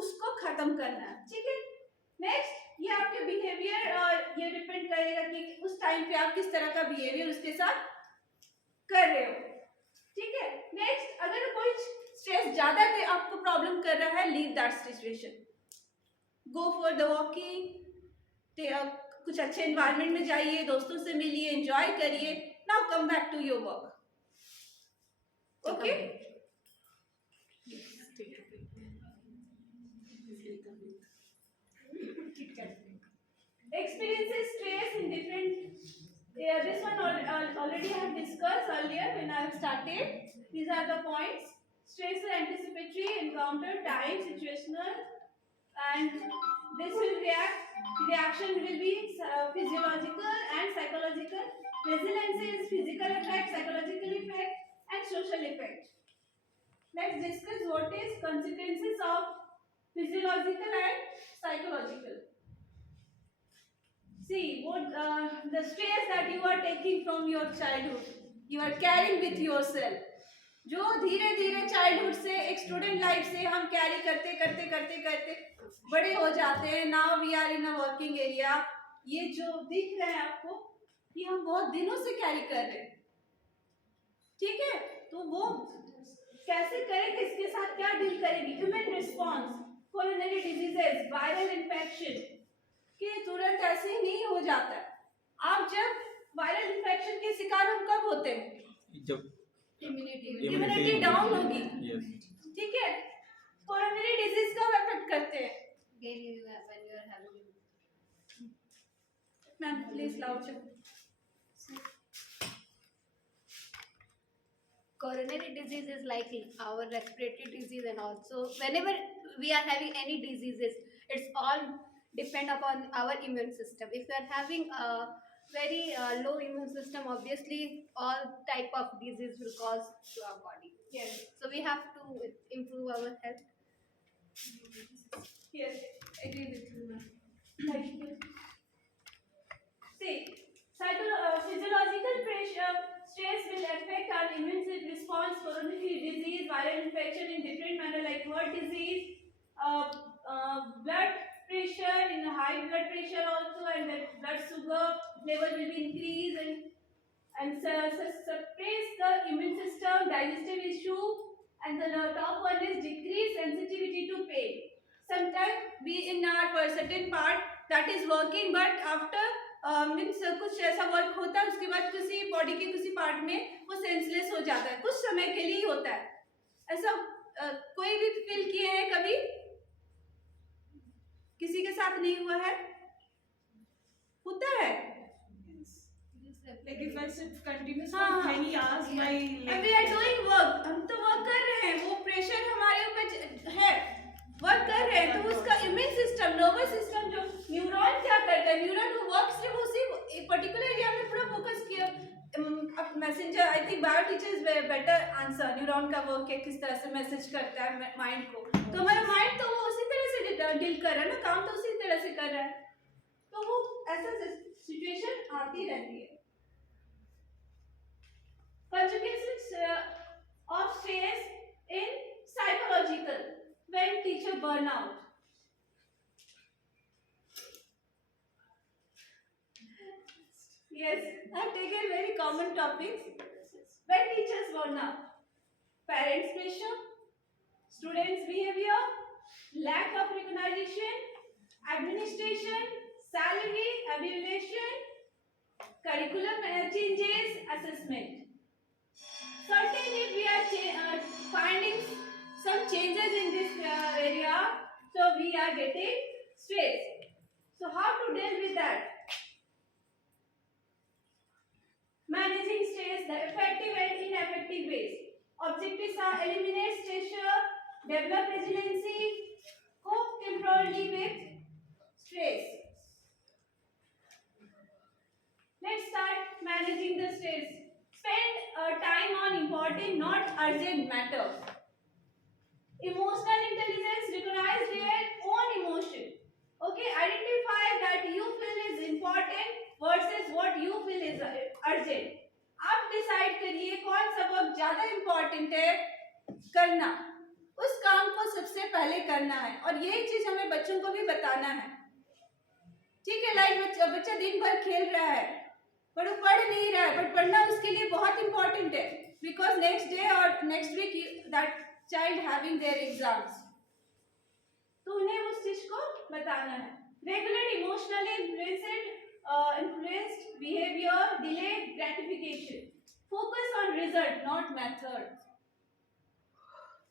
उसको खत्म करना है, ठीक है. नेक्स्ट, ये आपके बिहेवियर और ये डिपेंड करेगा कि उस टाइम पे आप किस तरह का बिहेवियर उसके साथ कर रहे हो, ठीक है. नेक्स्ट, अगर कोई स्ट्रेस ज्यादा आपको प्रॉब्लम कर रहा है, leave that situation, go for the walking, कुछ अच्छे एनवायरनमेंट में जाइए, दोस्तों से मिलिए, एंजॉय करिए. Now come back to your work. Okay, experiences stress in different, this one already I have discussed earlier when I have started. These are the points. Stress is anticipatory, encounter, time, situational, and this will reaction will be physiological and psychological. Resilience is physical effect, psychological effect, and social effect. Let's discuss what is consequences of physiological and psychological. See, what the stress that you are taking from your childhood, you are carrying with yourself. जो धीरे धीरे childhood से एक student life से हम carry करते करते करते करते बड़े हो जाते हैं. Now we are in a working area. ये जो दिख रहा है आपको, ये हम बहुत दिनों से कैरी कर रहे हैं, ठीक है. तो वो कैसे करें, किसके साथ क्या डील करेंगे. Human response, coronary diseases, viral infection, कि तुरंत ऐसे ही नहीं हो जाता है. आप जब वायरल इन्फेक्शन के शिकार हम कब होते हैं, जब इम्यूनिटी डाउन होगी, ठीक है. कोरोनरी डिजीज कब अफेक्ट करते हैं, ma'am please loud. Coronary disease is like our respiratory disease, and also whenever we are having any diseases, it's all depend upon our immune system. If we are having a very low immune system, obviously all type of disease will cause to our body. Yes, So we have to improve our health. yes, agree with you, ma'am. Thank you. See, physiological pressure, stress will affect our immune response, coronary disease, viral infection in different manner like heart disease, blood pressure, in high blood pressure also, and the blood sugar level will be increased and suppress the immune system, digestive issue, and the top one is decreased sensitivity to pain. Sometimes we in our certain part that is working, but after means कुछ ऐसा work होता है, उसके बाद किसी body के किसी part में वो सेंसलेस हो जाता है, कुछ समय के लिए ही होता है. ऐसा कोई भी फील किए हैं कभी, किसी के साथ नहीं हुआ है, होता है. Like if I sit continuous हाँ, for many hours, my and we are doing work, हम तो वर्क कर रहे हैं, वो प्रेशर हमारे ऊपर है, वर्क कर रहे हैं, तो उसका इम्यून सिस्टम, नर्वस सिस्टम, जो न्यूरॉन क्या करता है, न्यूरॉन वो वर्क सिर्फ उसी एक पर्टिकुलर एरिया में पूरा फोकस किया. Messenger, I think bio teacher is better answer, neuron का वर्क किस तरह से मैसेज करता है माइंड को. तो हमारा माइंड तो वो उसी तरह से डील कर रहा है ना, काम तो उसी तरह से कर रहा है, तो वो ऐसा सिचुएशन आती रहती है. Consequences of stress in psychological when teacher burnout. Yes, I have taken very common topics. When teachers burnout, parents' pressure, students' behavior, lack of recognition, administration, salary, evaluation, curriculum changes, assessment. Certainly, we are finding some changes in this area, so we are getting stress. So, how to deal with that? Managing stress the effective and ineffective ways. Objectives are eliminate stressor, develop resiliency, cope temporarily with stress. Let's start managing the stress. Spend time on important, not urgent matters. Emotional intelligence recognize their own emotion. Okay, identify that you feel is important versus what you feel is urgent. आप decide करिए कौन सा work ज्यादा important है करना, उस काम को सबसे पहले करना है, और यही चीज हमें बच्चों को भी बताना है. ठीक है, लाइक बच्चा दिन भर खेल रहा है पर वो पढ़ नहीं रहा है, बट पढ़ना उसके लिए बहुत इंपॉर्टेंट है, बिकॉज नेक्स्ट डे और next week that child having their exams, तो उन्हें उस चीज को बताना है. Regulate emotionally influenced behavior, delay gratification, focus on result not method.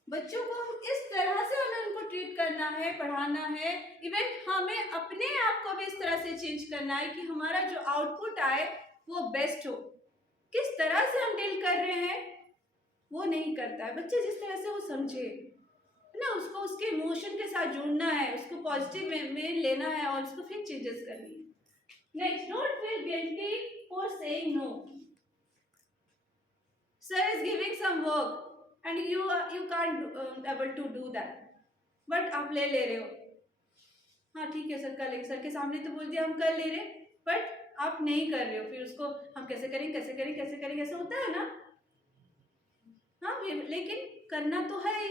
बच्चों को इस तरह से हमें उनको ट्रीट करना है, पढ़ाना है. इवन हमें अपने आप को भी इस तरह से चेंज करना है कि हमारा जो आउटपुट आए वो बेस्ट हो. किस तरह से हम डील कर रहे हैं वो नहीं करता है. बच्चे जिस तरह से वो समझे ना, उसको उसके इमोशन के साथ जुड़ना है, उसको पॉजिटिव में लेना है और उसको फिर चेंजेस करनी है. Next, don't feel guilty for saying no. Sir is giving some work and you can't able to do that, but आप ले रहे हो. हाँ ठीक है सर, कर लेंगे. सर के सामने तो बोल दिया हम कर ले रहे, बट आप नहीं कर रहे हो. फिर उसको हम कैसे करेंगे कैसे करेंगे कैसे करेंगे, ऐसा होता है ना. हाँ, लेकिन करना तो है ही.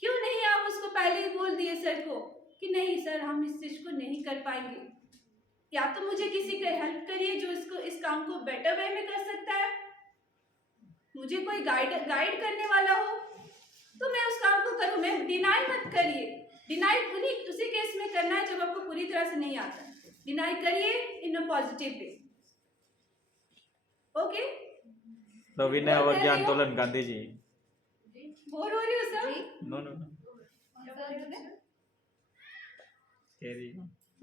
क्यों नहीं आप उसको पहले ही बोल दिए सर को कि नहीं सर हम इस चीज को नहीं कर पाएंगे, या तो मुझे किसी का हेल्प करिए जो इसको इस काम को बेटर वे में कर सकता है. मुझे कोई गाइड करने वाला हो तो मैं उस काम को करूं. मैं डिनाई मत करिए. डिनाई उसी केस में करना है जब आपको पूरी तरह से नहीं आता. डिनाई करिए इन अ पॉजिटिव वे. ओके, तो विनय अवज्ञा आंदोलन गांधी जी. बोर हो रही हो sir? No no no,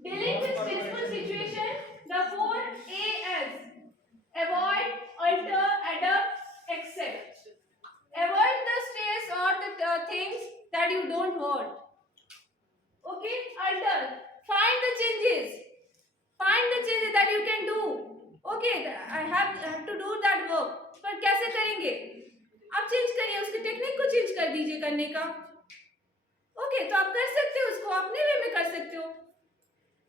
Dealing with stressful situation, the 4 A's: avoid, alter, adapt, accept. Avoid the stress or the things that you don't want. Okay, alter. Find the changes. Find the changes that you can do. Okay, I have to do that work. पर कैसे करेंगे? आप change करिए, उसकी technique को change कर दीजिए करने का. ओके, तो आप कर सकते हो, उसको अपने वे में कर सकते हो.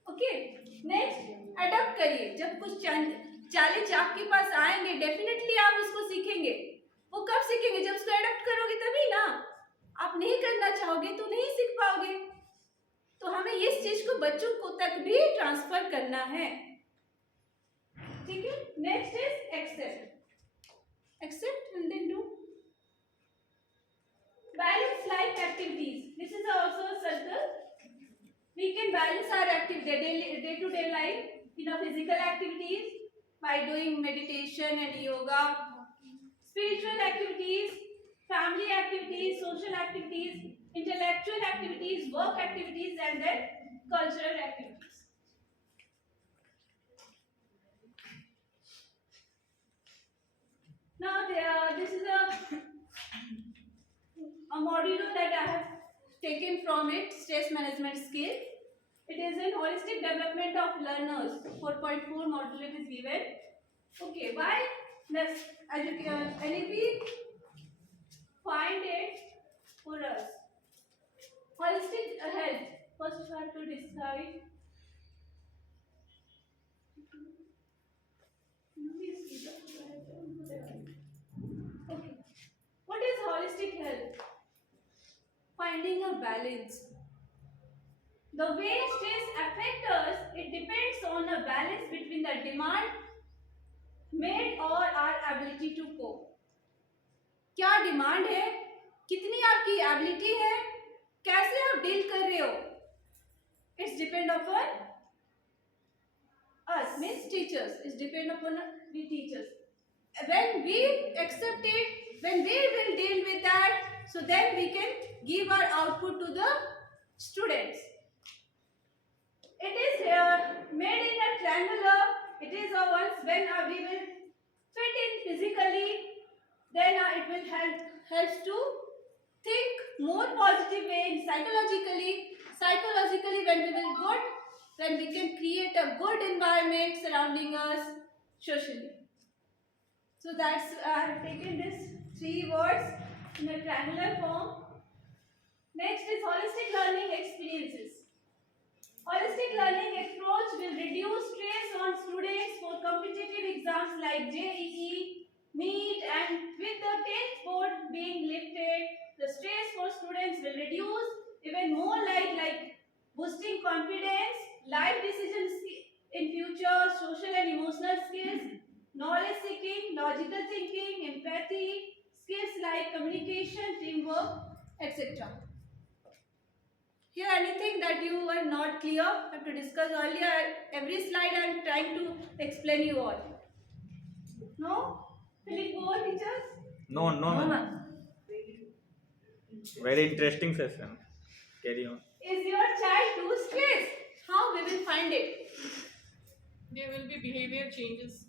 ओके, नेक्स्ट, अडॉप्ट करिए. जब कुछ चैलेंज आपके पास आएंगे डेफिनेटली आप उसको सीखेंगे. वो कब सीखेंगे? जब उसको अडॉप्ट करोगे तभी ना. आप नहीं करना चाहोगे तो नहीं सीख पाओगे. तो हमें इस चीज को बच्चों को तक भी ट्रांसफर करना है. ठीक है, next is accept. Accept and then do. Balance life activities. This is also a circle. We can balance our day-to-day life in our physical activities by doing meditation and yoga, spiritual activities, family activities, social activities, intellectual activities, work activities, and then cultural activities. Now, this is a modulo that I have taken from it, stress management skill. It is in holistic development of learners. 4.4 modulo is given. Okay, why this NEP find it for us? Holistic health. First, you have to describe. Okay. What is holistic health? Finding a balance. The way stress affects us, it depends on a balance between the demand made or our ability to cope. क्या demand है, कितनी आपकी ability है, कैसे आप deal कर रहे हो, it's depend upon us, means teachers. It's depend upon the teachers. When we accept it, when we will deal with that, so then we can give our output to the students. It is made in a triangular. It is once when we will fit in physically, then it will helps to think more positive way. Psychologically when we will good, then we can create a good environment surrounding us socially. So that's I have taken this 3 words in a triangular form. Next is holistic learning experiences. Holistic learning approach will reduce stress on students for competitive exams like JEE, NEET, and with the 10th board being lifted, the stress for students will reduce even more, like boosting confidence, life decisions in future, social and emotional skills, knowledge seeking, logical thinking, empathy, skills like communication, teamwork, etc. Here anything that you were not clear, I have to discuss earlier. Every slide I am trying to explain you all. No? Will it go, teachers? No, ma'am. Very interesting session. Carry on. Is your child too stressed? How we will find it? There will be behavior changes.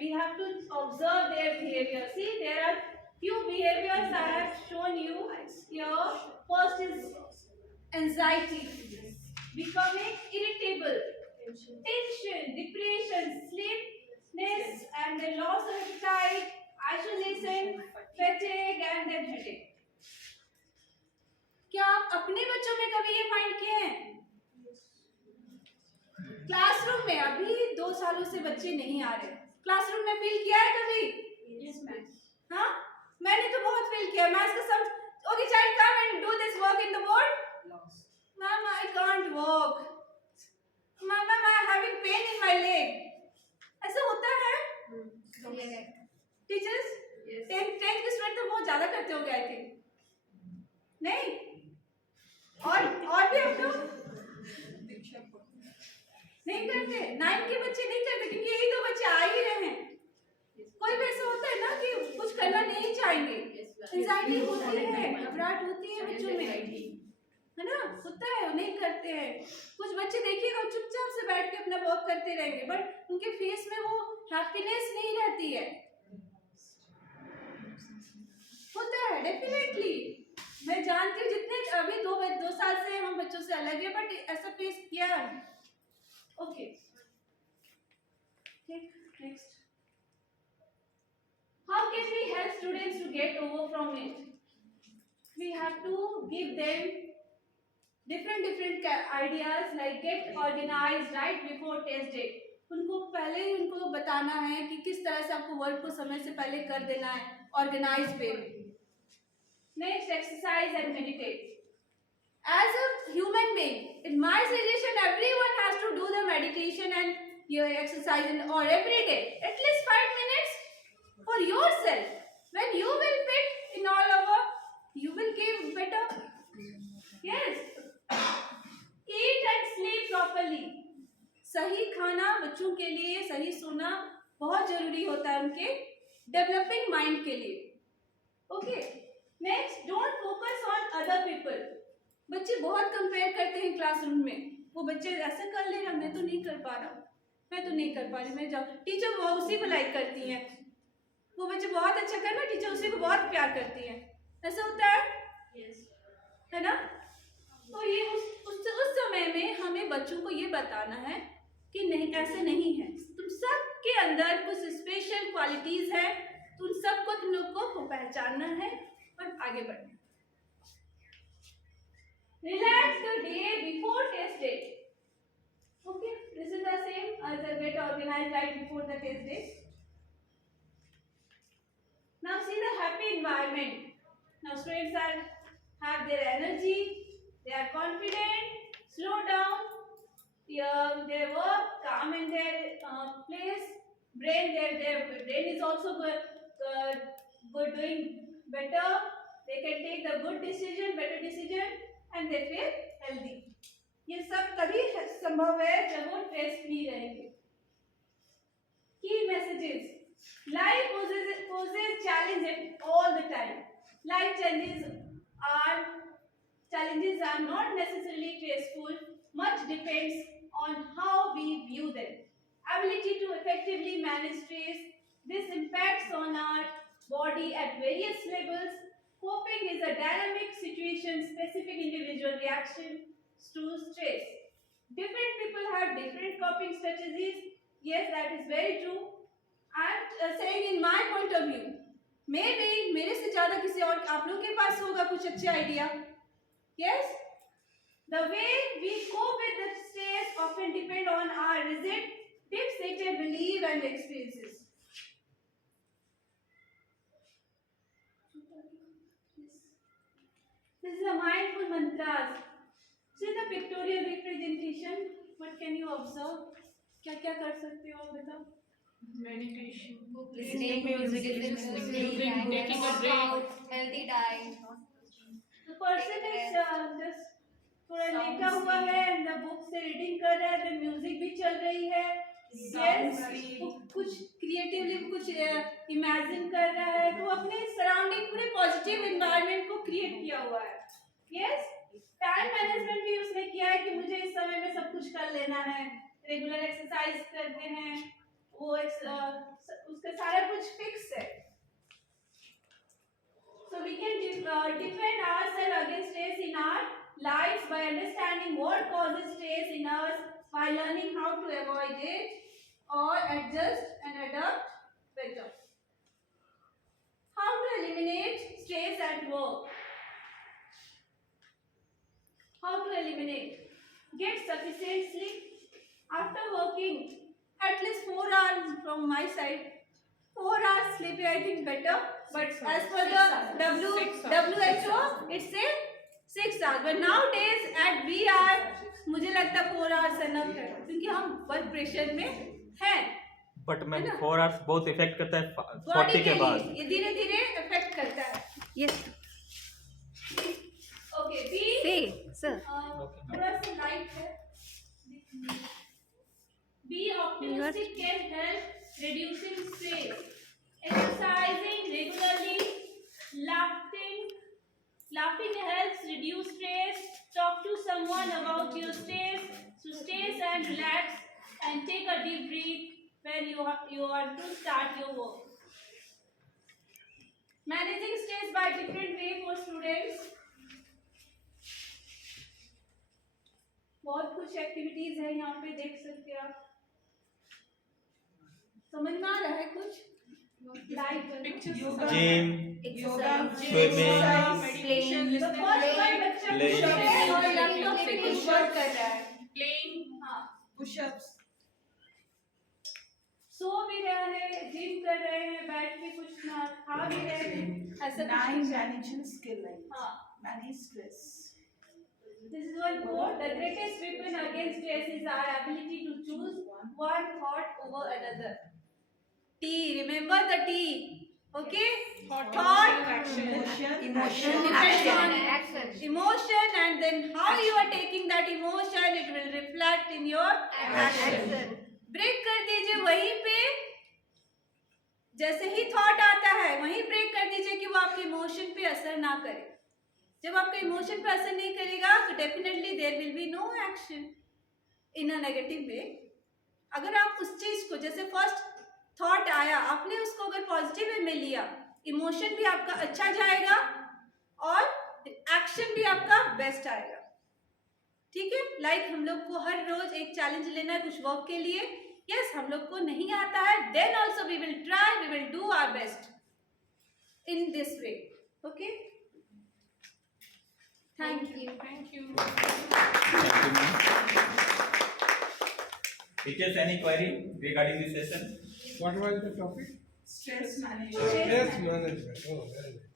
We have to observe their behavior. See, there are few behaviors I have shown you here. First is anxiety, becoming irritable, tension, depression, sleepiness, and the loss of appetite, isolation, fatigue, and then headache. क्या आप अपने बच्चों में कभी ये find किए हैं? Classroom में अभी 2 सालों से बच्चे नहीं आ रहे, क्लासरूम में फील किया है कभी? Yes ma'am. हाँ, मैंने तो बहुत फील किया. मैं इसका समझ. Okay, child, come and do this work in the board. Ma'am, I can't walk. Ma'am, I am having pain in my leg. ऐसा होता है? टीचर्स, 10th के स्टूडेंट तो बहुत ज्यादा करते होंगे आई थिंक. नहीं? और भी हम लोग नहीं करते. 9 के बच्चे नहीं करते क्योंकि यही 2 बच्चे आ ही रहे हैं. कोई भी ऐसा होता है ना कि कुछ करना नहीं चाहेंगे, एंजाइटी होती है, घबराहट होती है बच्चों में, है ना, होता है, वो नहीं करते हैं. कुछ बच्चे देखिएगा चुपचाप से बैठ के अपना वर्क करते रहेंगे, बट उनके फेस में वो हैप्पीनेस नहीं रहती है. होता है डेफिनेटली. मैं जानती हूँ जितने अभी 2 साल से हम बच्चों से अलग है, बट ऐसा फेस किया है. Okay, next. How can we help students to get over from it? We have to give them different ideas like get organized right before test date. उनको पहले ही उनको बताना है कि किस तरह से आपको वर्क को समय से पहले कर देना है, organise way. Next, exercise and meditate. As a human being, in my suggestion, everyone has to do the meditation and your exercise or every day, at least 5 minutes for yourself. When you will fit in all over, you will give better. Yes. Eat and sleep properly. सही खाना बच्चों के लिए, सही सोना बहुत जरूरी होता है उनके डेवलपिंग माइंड के लिए. Okay. Next, don't focus on other people. बच्चे बहुत कंपेयर करते हैं क्लासरूम में. वो बच्चे ऐसा कर ले रहा, मैं तो नहीं कर पा रहा, मैं तो नहीं कर पा रही, मैं जाऊँ. टीचर वो उसी को लाइक करती हैं. वो बच्चे बहुत अच्छा कर रहा, टीचर उसी को बहुत प्यार करती है. ऐसा होता है? yes. है ना? तो ये उस समय में हमें बच्चों को ये बताना है कि नहीं, ऐसे नहीं है. तुम सबके अंदर कुछ स्पेशल क्वालिटीज है, तुम सबको तुम लोग को पहचानना है और आगे बढ़ना. Relax the day before test date. Okay, this is the same as a get organized right before the test date. Now see the happy environment. Now students have their energy, they are confident, slow down, they work, calm in their place. Their brain is also good, doing better. They can take the good decision, better decision, and they feel healthy. ये सब तभी संभव है जब वो stress free रहेंगे. Key messages. Life poses challenges all the time. Life challenges are not necessarily stressful. Much depends on how we view them. Ability to effectively manage stress. This impacts on our body at various levels. Coping is a dynamic situation-specific individual reaction to stress. Different people have different coping strategies. Yes, that is very true. I'm saying in my point of view, maybe मेरे से ज़्यादा किसी और आप लोगों के पास होगा कुछ अच्छे idea. Yes, the way we cope with the stress often depend on our rigid, deep-seated belief and experiences. This is a mindful mantras. See the pictorial representation. What can you observe? क्या क्या कर सकते हो आप बताओ? Meditation. Listening music, taking a break. healthy diet. The person is just थोड़ा लेटा हुआ है and the book से reading कर रहा है, then music भी चल रही है. Yes, वो कुछ creatively कुछ imagine कर रहा है, तो अपने surrounding पूरे positive environment को create किया हुआ है. Yes, time management भी उसने किया है कि मुझे इस समय में सब कुछ कर लेना है, regular exercise करते हैं, वो उसका सारा कुछ fix है. So we can defend ourselves against stress in our lives by understanding what causes stress in us, by learning how to avoid it or adjust and adapt better. How to eliminate stress at work? How to eliminate? Get sufficient sleep. After working at least 4 hours from my side, 4 hours sleep I think better, but as per the WHO it says 6 hours, but nowadays at we are मुझे लगता है 4 hours enough है, क्योंकि हम work pressure में हैं. But ma'am 4 hours बहुत effect करता है बॉडी 40 के बाद. ये धीरे धीरे इफेक्ट करता है. Yes. Okay be Say, sir. थोड़ा सा लाइट है. Be optimistic can help reducing stress. Exercising regularly, laughing helps reduce stress. Talk to someone about your stress. So stay and relax and take a deep breath when you want to start your work. Managing stress by different way for students. बहुत कुछ activities है यहाँ पे देख सकते हैं आप. समझ में आ रहा है कुछ? Like gym, swimming, meditation, The first one बच्चा Playing. कुछ है और लैपटॉप पे कुछ वर्क कर रहा है. playing, हाँ, push-ups. सो भी रहे हैं, जिम कर रहे हैं, बैठ के कुछ ना खा भी रहे हैं, ऐसा Nine management skill like हाँ. manage stress. This is one quote. The greatest weapon against stress is our ability to choose one thought over another. T. Remember the T. Okay. Thought, Action. Emotion, depends on Action. emotion, and then how you are taking that emotion, it will reflect in your action. Break कर दीजिए वहीं पे, जैसे ही thought आता है वहीं break कर दीजिए कि वो आपके इमोशन पे असर ना करे. जब आपके इमोशन पे असर नहीं करेगा तो definitely there will be no action in a negative way. अगर आप उस चीज को, जैसे फर्स्ट थॉट आया, आपने उसको अगर पॉजिटिव वे में लिया, इमोशन भी आपका अच्छा जाएगा और एक्शन भी आपका बेस्ट आएगा. ठीक है. लाइक हम लोग को हर रोज एक चैलेंज लेना है कुछ वर्क के लिए. यस, हम लोग को नहीं आता है, then also we will try, we will do our best in this way. Okay. Thank you. Thank you. Thank you, ma'am. Teachers, any query regarding this session? What was the topic? Stress management. Stress management. Oh, very nice.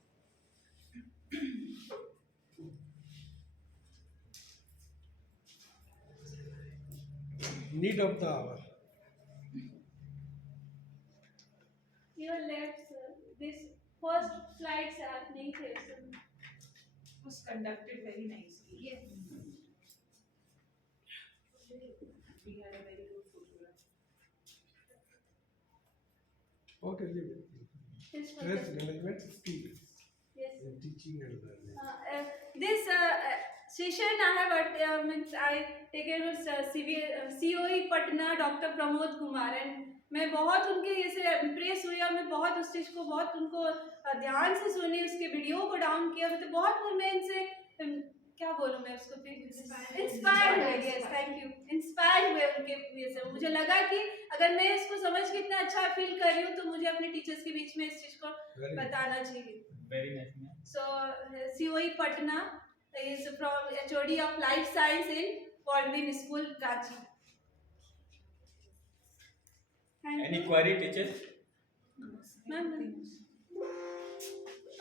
Need of the hour. Your left, sir. This first slides are नहीं थे sir. Was conducted very nicely. Yes. We had a very good photograph. Okay, leave it. This was Stress the- management skills Yes. in teaching and learning. This session I have means I taken with COE Patna doctor Pramod Kumar and मैं बहुत उनके ऐसे impress हुई और मैं बहुत उस चीज़ को बहुत उनको ध्यान से सुनी उसके वीडियो को डाउन किया मतलब बहुत मैं इनसे क्या बोलूँ मैं उसको फिर इंस्पायर हुए यस थैंक यू इंस्पायर हुए उनके ये से मुझे लगा कि अगर मैं इसको समझ के इतना अच्छा फील कर रही हूँ तो मुझे अपने टीचर्स के बीच में इस चीज़ को Very nice. बताना चाहिए Very nice, ma'am. So, COE Patna is from HOD of Life Science in Podwin School, Ranchi. Thank Any you. query, teachers? Ma'am,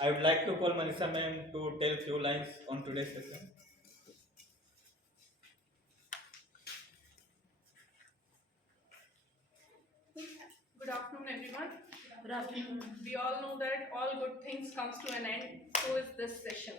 I would like to call Manisha ma'am to tell few lines on today's session. Good afternoon, everyone. Good afternoon. We all know that all good things comes to an end. So is this session.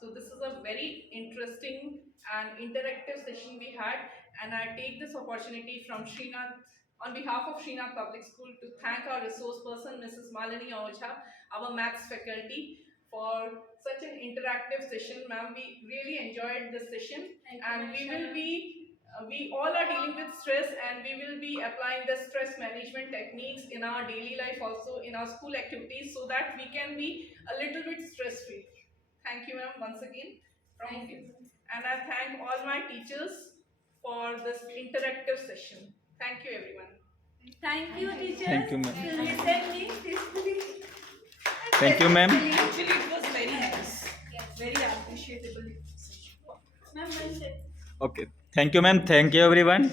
So this is a very interesting and interactive session we had, and I take this opportunity from Srinath on behalf of Srinath Public School to thank our resource person, Mrs. Malini Aocha, our maths faculty, for such an interactive session. Ma'am, we really enjoyed this session, Thank you, and we Manisha. will be we all are dealing with stress, and we will be applying the stress management techniques in our daily life, also in our school activities, so that we can be a little bit stress free. Thank you, ma'am, once again. Thank you. And I thank all my teachers for this interactive session. Thank you, everyone. Thank you, teachers. Thank you, ma'am. To listen me peacefully. Thank you, ma'am. Actually, it was very nice. Very appreciable session. Ma'am, one second. Okay. Thank you, ma'am. Thank you, everyone.